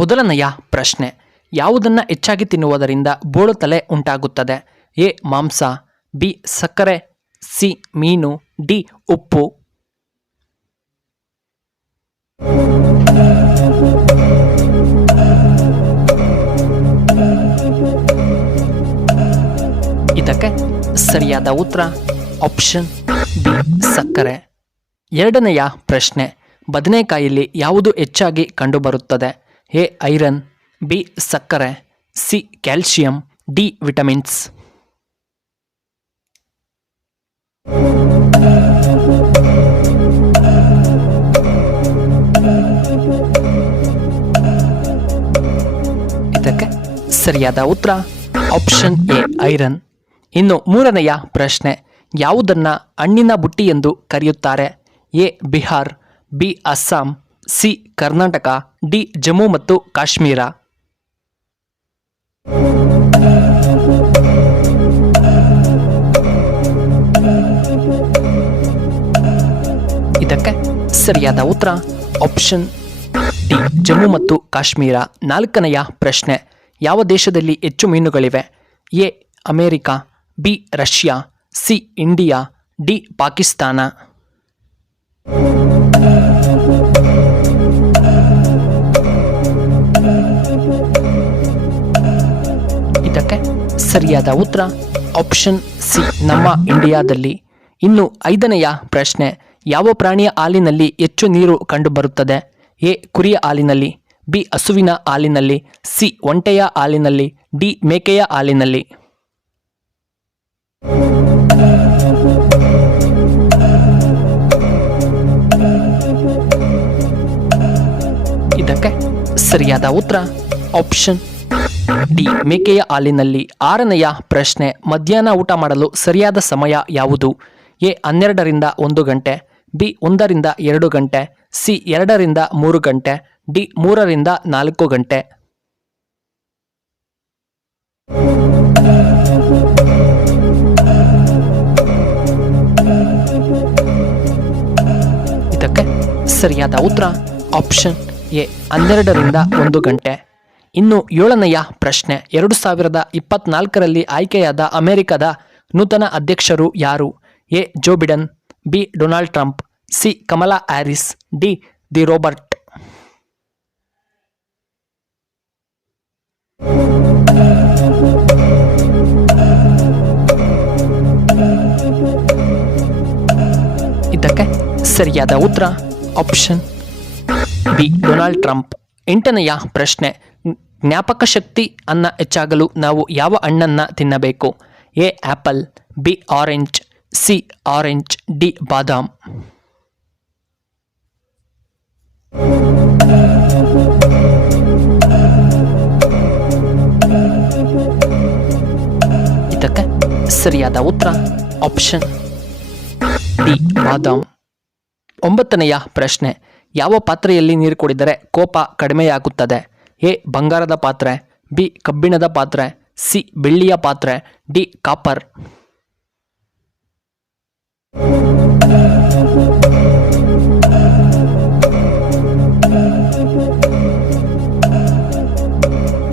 ಮೊದಲನೆಯ ಪ್ರಶ್ನೆ, ಯಾವುದನ್ನು ಹೆಚ್ಚಾಗಿ ತಿನ್ನುವುದರಿಂದ ಬೋಳು ತಲೆ ಉಂಟಾಗುತ್ತದೆ? ಎ ಮಾಂಸ, ಬಿ ಸಕ್ಕರೆ, ಸಿ ಮೀನು, ಡಿ ಉಪ್ಪು. ಇದಕ್ಕೆ ಸರಿಯಾದ ಉತ್ತರ ಆಪ್ಷನ್ ಬಿ ಸಕ್ಕರೆ. ಎರಡನೆಯ ಪ್ರಶ್ನೆ, ಬದನೆಕಾಯಿಯಲ್ಲಿ ಯಾವುದು ಹೆಚ್ಚಾಗಿ ಕಂಡುಬರುತ್ತದೆ? ಎ ಐರನ್, ಬಿ ಸಕ್ಕರೆ, ಸಿ ಕ್ಯಾಲ್ಸಿಯಂ, ಡಿ ವಿಟಮಿನ್ಸ್. ಇದಕ್ಕೆ ಸರಿಯಾದ ಉತ್ತರ ಆಪ್ಷನ್ ಎ ಐರನ್. ಇನ್ನು ಮೂರನೆಯ ಪ್ರಶ್ನೆ, ಯಾವುದನ್ನು ಹಣ್ಣಿನ ಬುಟ್ಟಿ ಎಂದು ಕರೆಯುತ್ತಾರೆ? A Bihar, B Assam, C Karnataka, D Jammu ಮತ್ತು ಕಾಶ್ಮೀರ. ಇದಕ್ಕೆ ಸರಿಯಾದ ಉತ್ತರ ಆಪ್ಷನ್ ಡಿ ಜಮ್ಮು ಮತ್ತು ಕಾಶ್ಮೀರ. ನಾಲ್ಕನೆಯ ಪ್ರಶ್ನೆ, ಯಾವ ದೇಶದಲ್ಲಿ ಹೆಚ್ಚು ಮೀನುಗಳಿವೆ? A America, B Russia, C India, D Pakistan. ಇದಕ್ಕೆ ಸರಿಯಾದ ಉತ್ತರ ಆಪ್ಷನ್ ಸಿ ನಮ್ಮ ಇಂಡಿಯಾದಲ್ಲಿ. ಇನ್ನು ಐದನೆಯ ಪ್ರಶ್ನೆ, ಯಾವ ಪ್ರಾಣಿಯ ಹಾಲಿನಲ್ಲಿ ಹೆಚ್ಚು ನೀರು ಕಂಡುಬರುತ್ತದೆ? ಎ ಕುರಿಯ ಹಾಲಿನಲ್ಲಿ, ಬಿ ಹಸುವಿನ ಹಾಲಿನಲ್ಲಿ, ಸಿ ಒಂಟೆಯ ಹಾಲಿನಲ್ಲಿ, ಡಿ ಮೇಕೆಯ ಹಾಲಿನಲ್ಲಿ. ಇದಕ್ಕೆ ಸರಿಯಾದ ಉತ್ತರ ಆಪ್ಷನ್ ಡಿ ಮೇಕೆಯ ಹಾಲಿನಲ್ಲಿ. ಆರನೆಯ ಪ್ರಶ್ನೆ, ಮಧ್ಯಾಹ್ನ ಊಟ ಮಾಡಲು ಸರಿಯಾದ ಸಮಯ ಯಾವುದು? ಎ 12ರಿಂದ 1 ಗಂಟೆ, ಬಿ 1ರಿಂದ 2 ಗಂಟೆ, ಸಿ 2ರಿಂದ 3 ಗಂಟೆ, ಡಿ 3ರಿಂದ 4 ಗಂಟೆ. ಇದಕ್ಕೆ ಸರಿಯಾದ ಉತ್ತರ ಆಪ್ಷನ್ ಎ 12ರಿಂದ 1 ಗಂಟೆ. ಇನ್ನು ಏಳನೆಯ ಪ್ರಶ್ನೆ, 2024ರಲ್ಲಿ ಆಯ್ಕೆಯಾದ ಅಮೆರಿಕದ ನೂತನ ಅಧ್ಯಕ್ಷರು ಯಾರು? A Joe Biden, B Donald Trump, C Kamala Harris, D the Robert. ಇದಕ್ಕೆ ಸರಿಯಾದ ಉತ್ತರ ಆಪ್ಷನ್ ಬಿ ಡೊನಾಲ್ಡ್ ಟ್ರಂಪ್. ಎಂಟನೆಯ ಪ್ರಶ್ನೆ, ಜ್ಞಾಪಕ ಶಕ್ತಿ ಅನ್ನ ಹೆಚ್ಚಾಗಲು ನಾವು ಯಾವ ಹಣ್ಣನ್ನು ತಿನ್ನಬೇಕು? A apple, B orange, C orange, D ಬಾದಾಮ್. ಇದಕ್ಕೆ ಸರಿಯಾದ ಉತ್ತರ ಆಪ್ಷನ್ ಡಿ ಬಾದಾಮ್. ಒಂಬತ್ತನೆಯ ಪ್ರಶ್ನೆ, ಯಾವ ಪಾತ್ರೆಯಲ್ಲಿ ನೀರು ಕುಡಿದರೆ ಕೋಪ ಕಡಿಮೆಯಾಗುತ್ತದೆ? ಎ ಬಂಗಾರದ ಪಾತ್ರೆ, ಬಿ ಕಬ್ಬಿಣದ ಪಾತ್ರೆ, ಸಿ ಬೆಳ್ಳಿಯ ಪಾತ್ರೆ, ಡಿ ಕಾಪರ್.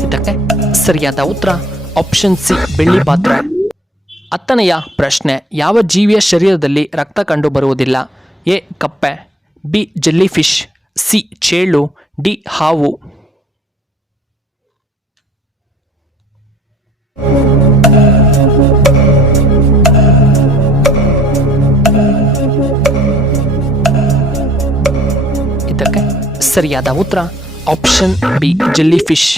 ಇದಕ್ಕೆ ಸರಿಯಾದ ಉತ್ತರ ಆಪ್ಷನ್ ಸಿ ಬೆಳ್ಳಿ ಪಾತ್ರೆ. ಹತ್ತನೆಯ ಪ್ರಶ್ನೆ, ಯಾವ ಜೀವಿಯ ಶರೀರದಲ್ಲಿ ರಕ್ತ ಕಂಡು ಬರುವುದಿಲ್ಲ? ಎ ಕಪ್ಪೆ, ಬಿ ಜೆಲ್ಲಿ ಫಿಶ್, ಸಿ ಚೇಳು, ಡಿ ಹಾವು. ಇದಕ್ಕೆ ಸರಿಯಾದ ಉತ್ತರ ಆಪ್ಷನ್ ಬಿ ಜೆಲ್ಲಿ ಫಿಶ್.